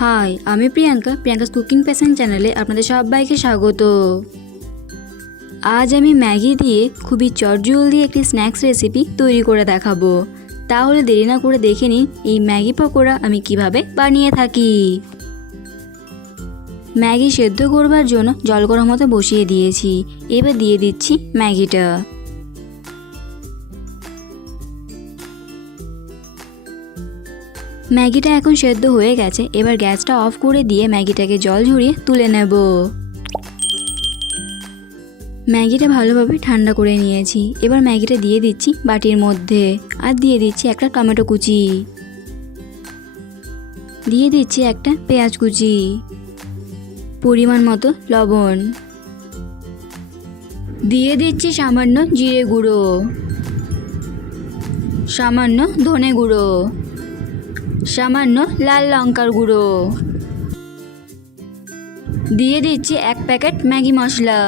High, আমি Priyanka's cooking passion চ্যানেলে আপনাদের সবাইকে স্বাগত। আজ আমি ম্যাগি দিয়ে খুবই চটজলদি একটি স্ন্যাক্স রেসিপি তৈরি করে দেখাবো। তাহলে দেরি না করে দেখে নিন এই ম্যাগি পকোড়া আমি কিভাবে বানিয়ে থাকি। ম্যাগি সেদ্ধ করবার জন্য জল গরম হতে বসিয়ে দিয়েছি। এবার দিয়ে দিচ্ছি ম্যাগিটা। ম্যাগিটা এখন সেদ্ধ হয়ে গেছে। এবার গ্যাসটা অফ করে দিয়ে ম্যাগিটাকে জল ঝরিয়ে তুলে নেব। ম্যাগিটা ভালোভাবে ঠান্ডা করে নিয়েছি। এবার ম্যাগিটা দিয়ে দিচ্ছি বাটির মধ্যে, আর দিয়ে দিচ্ছি একটা টমেটো কুচি, দিয়ে দিচ্ছি একটা পেঁয়াজ কুচি, পরিমাণ মতো লবণ, দিয়ে দিচ্ছি সামান্য জিরে গুঁড়ো, সামান্য ধনে গুঁড়ো, সামান্য লাল লঙ্কার গুঁড়ো, দিয়ে দিচ্ছি এক প্যাকেট ম্যাগি মশলা,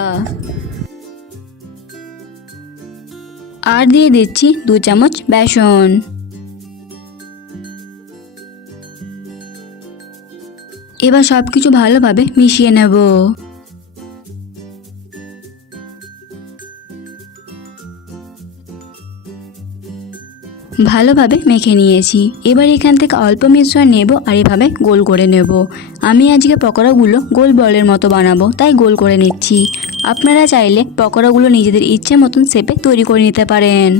আর দিয়ে দিচ্ছি 2 চামচ বেসন। এবার সব কিছু ভালোভাবে মিশিয়ে নেব। ভালোভাবে মেখে নিয়েছি। এবার এখান থেকে অল্প মিশ্রণ নেব আর এভাবে গোল করে নেব। আমি আজকে পকোড়াগুলো গোল বলের মতো বানাবো, তাই গোল করে নিচ্ছি। আপনারা চাইলে পকোড়াগুলো নিজেদের ইচ্ছে মতন শেপে তৈরি করে নিতে পারেন।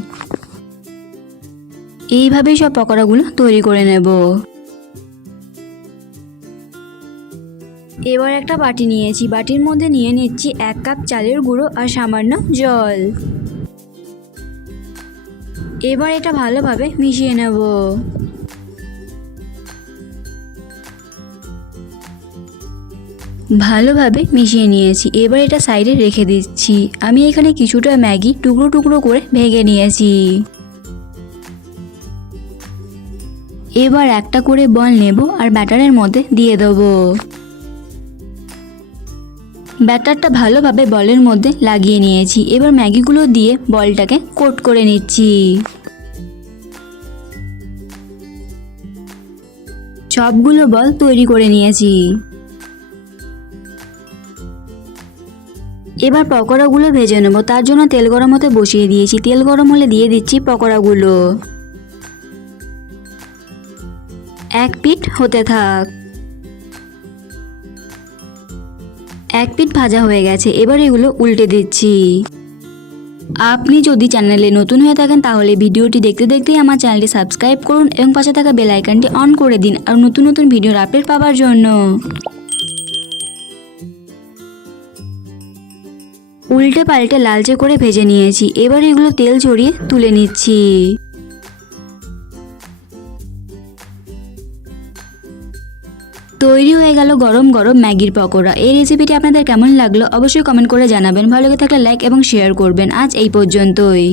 এইভাবেই সব পকোড়াগুলো তৈরি করে নেব। এবার একটা বাটি নিয়েছি। বাটির মধ্যে নিয়ে নিচ্ছি 1 কাপ চালের গুঁড়ো আর সামান্য জল। এবার এটা ভালোভাবে মিশিয়ে নেব। ভালোভাবে মিশিয়ে নিয়েছি। এবার এটা সাইডে রেখে দিচ্ছি। আমি এখানে কিছুটা ম্যাগি টুকরো টুকরো করে ভেঙে নিয়েছি। এবার একটা করে বল নেব আর ব্যাটারের মধ্যে দিয়ে দেবো। ব্যাটারটা ভালোভাবে বলের মধ্যে লাগিয়ে নিয়েছি। এবার ম্যাগিগুলো দিয়ে বলটাকে কোট করে নিচ্ছি। সবগুলো বল তৈরি করে নিয়েছি। এবার পকোড়াগুলো ভেজে নেব। তার জন্য তেল গরম হতে বসিয়ে দিয়েছি। তেল গরম হলে দিয়ে দিচ্ছি পকোড়াগুলো। এক পিঠ হতে থাক। এক পিঠ ভাজা হয়ে গেছে। এবার এগুলো উল্টে দিচ্ছি। আপনি যদি চ্যানেলে নতুন হয়ে থাকেন তাহলে ভিডিওটি দেখতে দেখতেই আমার চ্যানেলটি সাবস্ক্রাইব করুন এবং পাশে থাকা বেল আইকনটি অন করে দিন আর নতুন নতুন ভিডিওর আপডেট পাওয়ার জন্য। উল্টে পাল্টে লালচে করে ভেজে নিয়েছি। এবার এগুলো তেল ঝরিয়ে তুলে নিচ্ছি। তৈরি হয়ে গেল গরম গরম ম্যাগির পকোড়া। এই রেসিপিটি আপনাদের কেমন লাগলো অবশ্যই কমেন্ট করে জানাবেন। ভালো লেগে থাকলে লাইক এবং শেয়ার করবেন। আজ এই পর্যন্তই।